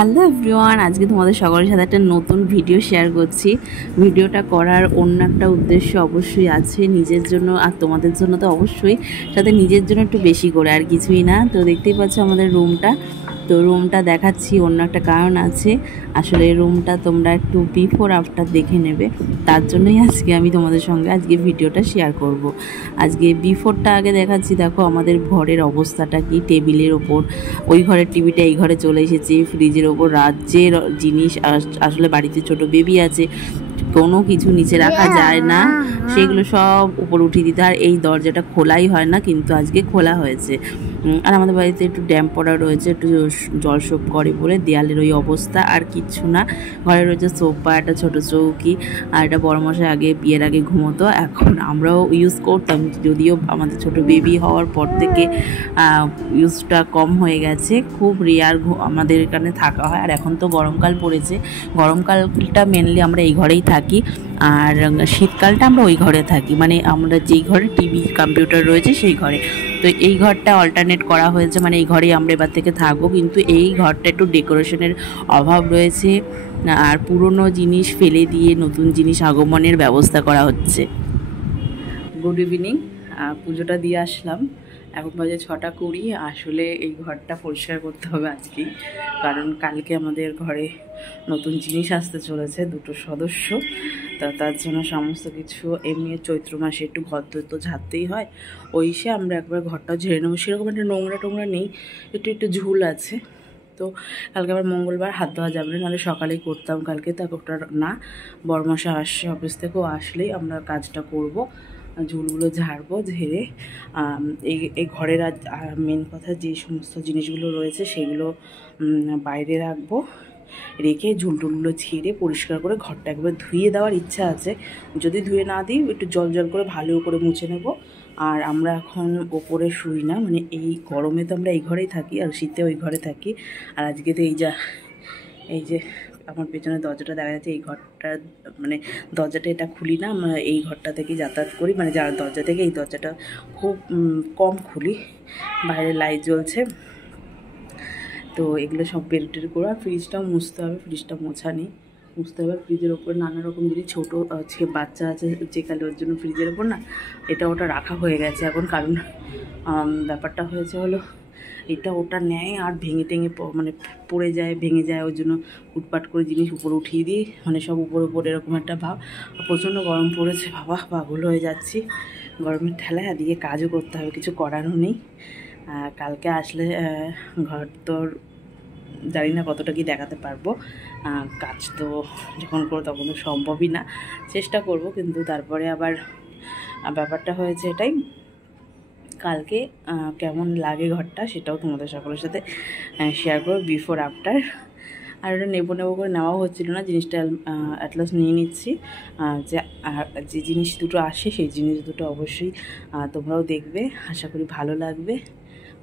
Hello everyone, আজকে তোমাদের সকলের সাথে একটা নতুন ভিডিও শেয়ার করছি। ভিডিওটা করার অন্য একটা উদ্দেশ্য অবশ্যই আছে, নিজের জন্য আর তোমাদের জন্য তো অবশ্যই, সাথে নিজের জন্য একটু বেশি করে, আর কিছুই না। তো দেখতেই পাচ্ছ আমাদের রুমটা, তো রুমটা দেখাচ্ছি অন্য একটা কারণ আছে। আসলে রুমটা তোমরা একটু বিফোর আফটার দেখে নেবে, তার জন্যই আজকে আমি তোমাদের সঙ্গে আজকে ভিডিওটা শেয়ার করব। আজকে বিফোরটা আগে দেখাচ্ছি। দেখো আমাদের ঘরের অবস্থাটা কি, টেবিলের ওপর ওই ঘরের টিভিটা এই ঘরে চলে এসেছে, ফ্রিজের ওপর রাজ্যের জিনিস, আসলে বাড়িতে ছোট বেবি আছে, কোনো কিছু নিচে রাখা যায় না, সেগুলো সব উপর উঠিয়ে দিতে। আর এই দরজাটা খোলাই হয় না, কিন্তু আজকে খোলা হয়েছে। আর আমাদের বাড়িতে একটু ড্যাম পড়া রয়েছে, একটু জল সোপ করে বলে দেয়ালের ওই অবস্থা, আর কিচ্ছু না। ঘরে রয়েছে সোফা, একটা ছোটো চৌকি, আর একটা বড় মশাই আগে বিয়ের আগে ঘুমোতো, এখন আমরাও ইউজ করতাম, যদিও আমাদের ছোট বেবি হওয়ার পর থেকে ইউজটা কম হয়ে গেছে। খুব রেয়ার আমাদের এখানে থাকা হয়। আর এখন তো গরমকাল পড়েছে, গরমকালটা মেনলি আমরা এই ঘরেই থাকি, আর শীতকালটা আমরা ওই ঘরে থাকি, মানে আমরা যেই ঘরে টিভি কম্পিউটার রয়েছে সেই ঘরে। তো এই ঘরটা অল্টারনেট করা হয়েছে, মানে এই ঘরেই আমরা এবার থেকে থাকবো। কিন্তু এই ঘরটা একটু ডেকোরেশনের অভাব রয়েছে, আর পুরনো জিনিস ফেলে দিয়ে নতুন জিনিস আগমনের ব্যবস্থা করা হচ্ছে। গুড ইভিনিং, পুজোটা দিয়ে আসলাম, এখন বাজে 6:20। আসলে এই ঘরটা পরিষ্কার করতে হবে আজকেই, কারণ কালকে আমাদের ঘরে নতুন জিনিস আসতে চলেছে, 2টো সদস্য। তার জন্য সমস্ত কিছু, এমনি চৈত্র মাসে একটু ঘর তো ঝাড়তেই হয়, ওই সে আমরা একবার ঘরটাও ঝেড়ে নেবো। সেরকম একটা নোংরা টোংরা নেই, একটু ঝুল আছে। তো কালকে আবার মঙ্গলবার, হাত ধোয়া যাবে না, নাহলে সকালেই করতাম কালকে, তা ওটা না। বড়মশা আসছে অফিস থেকেও, আসলেই আমরা কাজটা করব, ঝুলগুলো ঝাড়বো, ঝেড়ে এই ঘরের মেন কথা যে সমস্ত জিনিসগুলো রয়েছে সেগুলো বাইরে রাখবো, রেখে ঝুলটুলগুলো ছেড়ে পরিষ্কার করে ঘরটা একবার ধুয়ে দেওয়ার ইচ্ছা আছে। যদি ধুয়ে না দিই একটু জল করে ভালো করে মুছে নেব। আর আমরা এখন ওপরে শুই না, মানে এই গরমে তো আমরা এই ঘরেই থাকি, আর শীতে ওই ঘরে থাকি। আর আজকে তো এই যে আমার পেছনে দরজাটা দেখা যাচ্ছে, এই ঘরটা মানে দরজাটা এটা খুলি না, আমরা এই ঘরটা থেকেই যাতায়াত করি, মানে যার দরজা থেকে এই দরজাটা খুব কম খুলি। বাইরে লাইট জ্বলছে, তো এগুলো সব বের করে। আর ফ্রিজটাও মুছতে হবে, ফ্রিজটা মোছা নেই, মুছতে হবে। ফ্রিজের ওপর নানা রকম যদি ছোটো বাচ্চা আছে যে কালে, ওর জন্য ফ্রিজের ওপর না এটা ওটা রাখা হয়ে গেছে এখন। কারণ ব্যাপারটা হয়েছে হলো, এটা ওটা নেয় আর ভেঙে মানে পড়ে যায়, ভেঙে যায়, ওই জন্য উটপাট করে জিনিস উপরে উঠিয়ে দিই, মানে সব উপর এরকম একটা ভাব। প্রচণ্ড গরম পড়েছে, বাবা পাগল হয়ে যাচ্ছি গরমের ঠেলায়। এদিকে কাজও করতে হবে, কিছু করারও নেই। কালকে আসলে ঘর তোর জানি না কতটা কি দেখাতে পারবো, কাজ তো যখন করো তখন তো সম্ভবই না, চেষ্টা করব। কিন্তু তারপরে আবার ব্যাপারটা হয়েছে এটাই, কালকে কেমন লাগে ঘরটা সেটাও তোমাদের সকলের সাথে শেয়ার করবো, বিফোর আফটার। আর ওটা নেবো করে নেওয়াও হচ্ছিলো না, জিনিসটা অ্যাটলাস্ট নিয়ে নিচ্ছি। যে জিনিস দুটো আসে সেই জিনিস দুটো অবশ্যই তোমরাও দেখবে, আশা করি ভালো লাগবে।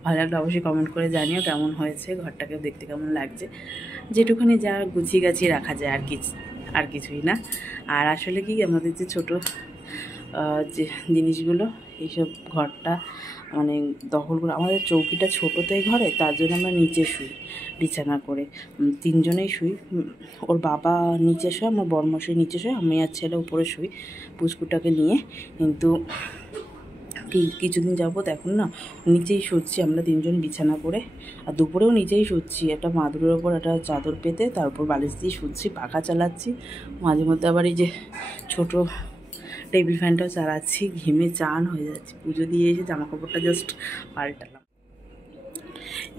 ভালো লাগলে অবশ্যই কমেন্ট করে জানিও কেমন হয়েছে, ঘরটাকে দেখতে কেমন লাগছে। যেটুখানি যা গুছিয়ে গাছিয়ে রাখা যায় আর কিছুই না। আর আসলে কি আমাদের যে ছোটো যে জিনিসগুলো, এইসব ঘরটা মানে দখল করে, আমাদের চৌকিটা ছোটো তো এই ঘরে, তার জন্য আমরা নিচে শুই বিছানা করে, 3 জনেই শুই। ওর বাবা নিচে শোয়, আমার বড়মশাই নিচে শোয়, আমি আর ছেলে উপরে শুই পুচকুটাকে নিয়ে। কিন্তু কিছুদিন যাবত এখন না নিচেই শুচ্ছি আমরা 3 জন বিছানা করে, আর দুপুরেও নিচেই শুচ্ছি, একটা মাদুরের ওপর একটা চাদর পেতে তার উপর বালিশ দিয়ে শুচ্ছি, পাখা চালাচ্ছি, মাঝে মধ্যে আবার এই যে ছোটো টেবিল ফ্যানটাও চালাচ্ছি। ঘেমে চান হয়ে যাচ্ছে, পুজো দিয়ে এসে জামাকাপড়টা জাস্ট পাল্টালাম।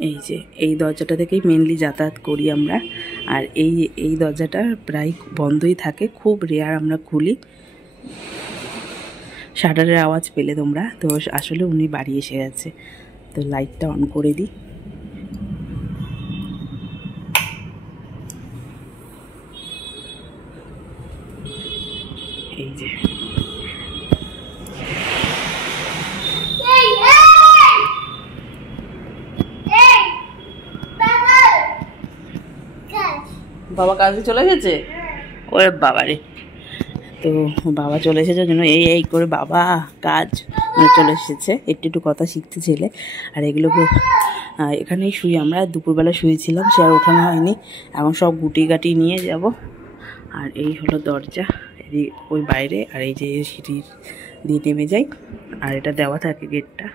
এই যে এই দরজাটা থেকেই মেনলি যাতায়াত করি আমরা, আর এই দরজাটা প্রায় বন্ধই থাকে, খুব রেয়ার আমরা খুলি। শাটারের আওয়াজ পেলে তোমরা, তো আসলে উনি বাড়ি এসে গেছে, তো লাইটটা অন করে দিই। এই যে বাবা কাজে চলে গেছে, ওরে বাবারে। তো বাবা চলে এসেছে, ওই জন্য এই করে বাবা কাজ মানে চলে এসেছে, একটু একটু কথা শিখতে ছেলে। আর এগুলোকে এখানেই শুই আমরা, দুপুরবেলা শুয়েছিলাম, সে আর ওঠানো হয়নি। এখন সব গুটি গাটি নিয়ে যাব। আর এই হলো দরজা, এই ওই বাইরে, আর এই যে সিঁড়ির দিয়ে নেমে যাই। আর এটা দেওয়া থাকে গেটটা,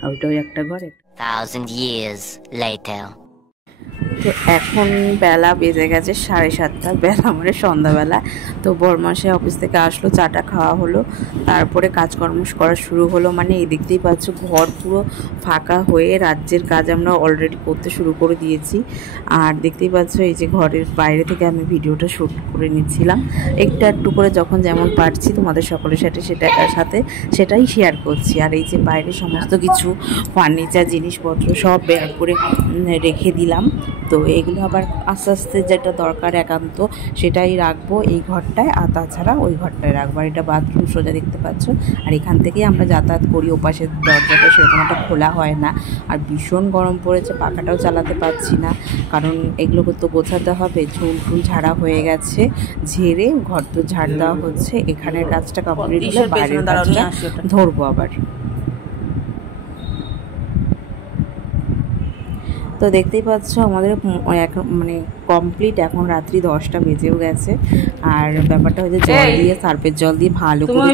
আর ওইটা ওই একটা ঘর। 1000 years later. তো এখন বেলা বেজে গেছে 7:30, বেলা মানে সন্ধ্যাবেলা। তো বরমাসে অফিস থেকে আসলো, চাটা খাওয়া হলো, তারপরে কাজকর্ম করা শুরু হলো। মানে এই দেখতেই পাচ্ছ ঘর পুরো ফাঁকা হয়ে রাজ্যের কাজ আমরা অলরেডি করতে শুরু করে দিয়েছি। আর দেখতেই পাচ্ছ এই যে ঘরের বাইরে থেকে আমি ভিডিওটা শ্যুট করে নিচ্ছিলাম, একটু একটু করে যখন যেমন পারছি তোমাদের সকলের সাথে সেটাই শেয়ার করছি। আর এই যে বাইরে সমস্ত কিছু ফার্নিচার জিনিসপত্র সব বের করে রেখে দিলাম। তো এগুলো আবার আস্তে আস্তে যেটা দরকার একান্ত সেটাই রাখবো এই ঘরটায়, আর তাছাড়া ওই ঘরটায় রাখবো। আর এটা বাথরুম সোজা দেখতে পাচ্ছ। আর এখান থেকেই আমরা যাতায়াত করি, ওপাশের দরজাটা সেরকম একটা খোলা হয় না। আর ভীষণ গরম পড়েছে, পাখাটাও চালাতে পারছি না, কারণ এগুলোকে তো গোছাতে হবে। ঝুল টুল ঝাড়া হয়ে গেছে, ঝেড়ে ঘর তো ঝাড় দেওয়া হচ্ছে। এখানের কাজটা কমপ্লিট হলে বাইরের কাজটা ধরবো আবার। তো দেখতেই পাচ্ছ আমাদের মানে কমপ্লিট, এখন রাত্রি 10টা বেজেও গেছে। আর ব্যাপারটা হচ্ছে জল দিয়ে, সার্ফের জল দিয়ে ভালো করে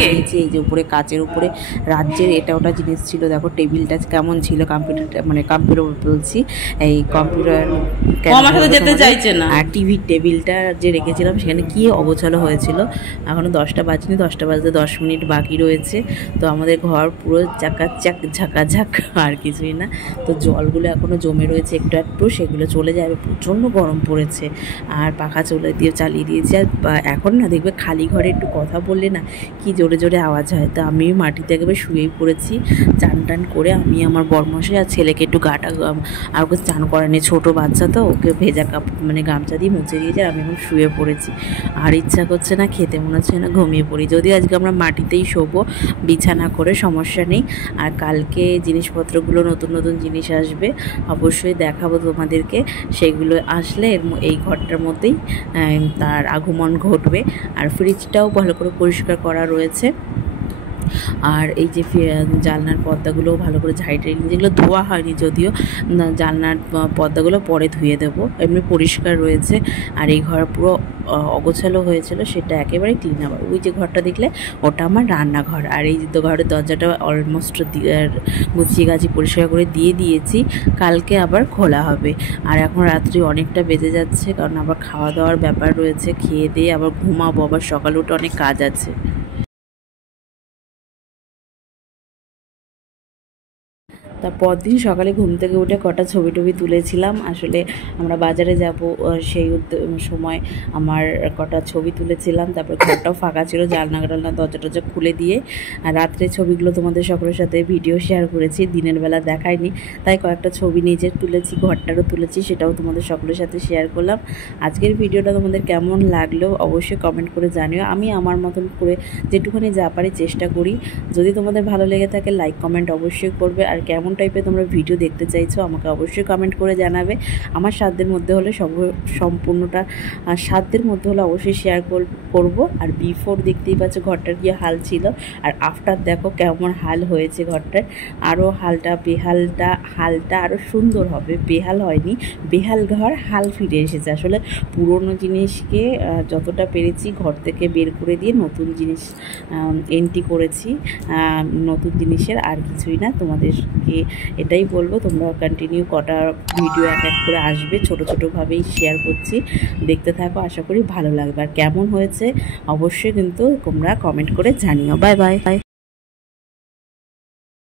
দিয়েছি। এই যে উপরে কাচের উপরে রাজ্যের এটা ওটা জিনিস ছিল, দেখো টেবিলটা কেমন ছিল, কম্পিউটার বলছি, এই কম্পিউটার যেতে চাইছে না। আর টিভির টেবিলটা যে রেখেছিলাম সেখানে কি অগোছালো হয়েছিল। এখনো 10টা বাজেনি, 10টা বাজতে 10 মিনিট বাকি রয়েছে। তো আমাদের ঘর পুরো চাকাচাক ঝাঁকাঝাক, আর কিছুই না। তো জলগুলো এখনো জমে রয়েছে একটু একটু, সেগুলো চলে যাবে। প্রচণ্ড গরম পড়েছে, আর পাখা চালিয়ে দিয়েছি। আর এখন না দেখবে খালি ঘরে একটু কথা বললে না কি জোরে জোরে আওয়াজ হয়। তো আমি মাটিতে একেবারে শুয়েই পড়েছি, চান টান করে। আমি আমার বরমশাই আর ছেলেকে একটু গাটা, আর ওকে চান করানি, ছোটো বাচ্চা তো, ওকে ভেজা মানে গামছা দিয়ে মুছে দিয়েছে। আমি এখন শুয়ে পড়েছি, আর ইচ্ছা করছে না খেতে, মনে হচ্ছে না ঘুমিয়ে পড়ি। যদিও আজকে আমরা মাটিতেই শোবো, বিছানা করে, সমস্যা নেই। আর কালকে জিনিসপত্রগুলো নতুন নতুন জিনিস আসবে, অবশ্যই দেখাবো তোমাদেরকে। সেগুলো আসলে এই ঘরটার মধ্যেই তার আগমন ঘটবে। আর ফ্রিজটাও ভালো করে পরিষ্কার করা রয়েছে। আর এই যে জানলার পর্দাগুলোও ভালো করে ঝাইটে, যেগুলো ধোয়া হয়নি যদিও, জানলার পর্দাগুলো পরে ধুয়ে দেবো, এমনি পরিষ্কার রয়েছে। আর এই ঘর পুরো অগোছালো হয়েছিল, সেটা একেবারে ক্লিন। আবার ওই যে ঘরটা দেখলে ওটা আমার রান্নাঘর। আর এই যে ঘরের দরজাটা অলমোস্ট গুছিয়ে গাছি পরিষ্কার করে দিয়ে দিয়েছি, কালকে আবার খোলা হবে। আর এখন রাত্রি অনেকটা বেজে যাচ্ছে, কারণ আবার খাওয়া দাওয়ার ব্যাপার রয়েছে, খেয়ে দিয়ে আবার ঘুমাবো, আবার সকালে উঠে অনেক কাজ আছে। তারপর দিন সকালে ঘুম থেকে উঠে কটা ছবি টবি তুলেছিলাম। আসলে আমরা বাজারে যাব সেই সময় আমার কটা ছবি তুলেছিলাম। তারপরে ঘরটাও ফাঁকা ছিল, জানলা দরজা টরজা খুলে দিয়ে। আর রাত্রে ছবিগুলো তোমাদের সকলের সাথে ভিডিও শেয়ার করেছি, দিনের বেলা দেখাইনি, তাই কয়েকটা ছবি নিজের তুলেছি, ঘরটারও তুলেছি, সেটাও তোমাদের সকলের সাথে শেয়ার করলাম। আজকের ভিডিওটা তোমাদের কেমন লাগলো অবশ্যই কমেন্ট করে জানিও। আমি আমার মতন করে যেটুখানি যা পারি চেষ্টা করি। যদি তোমাদের ভালো লেগে থাকে লাইক কমেন্ট অবশ্যই করবে। আর কেমন টাইপের তোমরা ভিডিও দেখতে চাইছো আমাকে অবশ্যই কমেন্ট করে জানাবে। আমার সাধ্যের মধ্যে হলে সম্পূর্ণটা সাধ্যের মধ্যে হলে অবশ্যই শেয়ার করব। আর বিফোর দেখতেই পাচ্ছ ঘরটার কি হাল ছিল, আর আফটার দেখো কেমন হাল হয়েছে ঘরটার। আরও হালটা আরও সুন্দর হবে, বেহাল হয়নি, বেহাল ঘর হাল ফিরে এসেছে। আসলে পুরনো জিনিসকে যতটা পেরেছি ঘর থেকে বের করে দিয়ে নতুন জিনিস এন্ট্রি করেছি, নতুন জিনিসের আর কিছুই না। তোমাদেরকে এটাই বলবো, তোমরা কন্টিনিউ কটা ভিডিও এক এক করে আসবে, ছোটোভাবেই শেয়ার করছি, দেখতে থাকো, আশা করি ভালো লাগবে। আর কেমন হয়েছে অবশ্যই কিন্তু তোমরা কমেন্ট করে জানিও। Bye bye.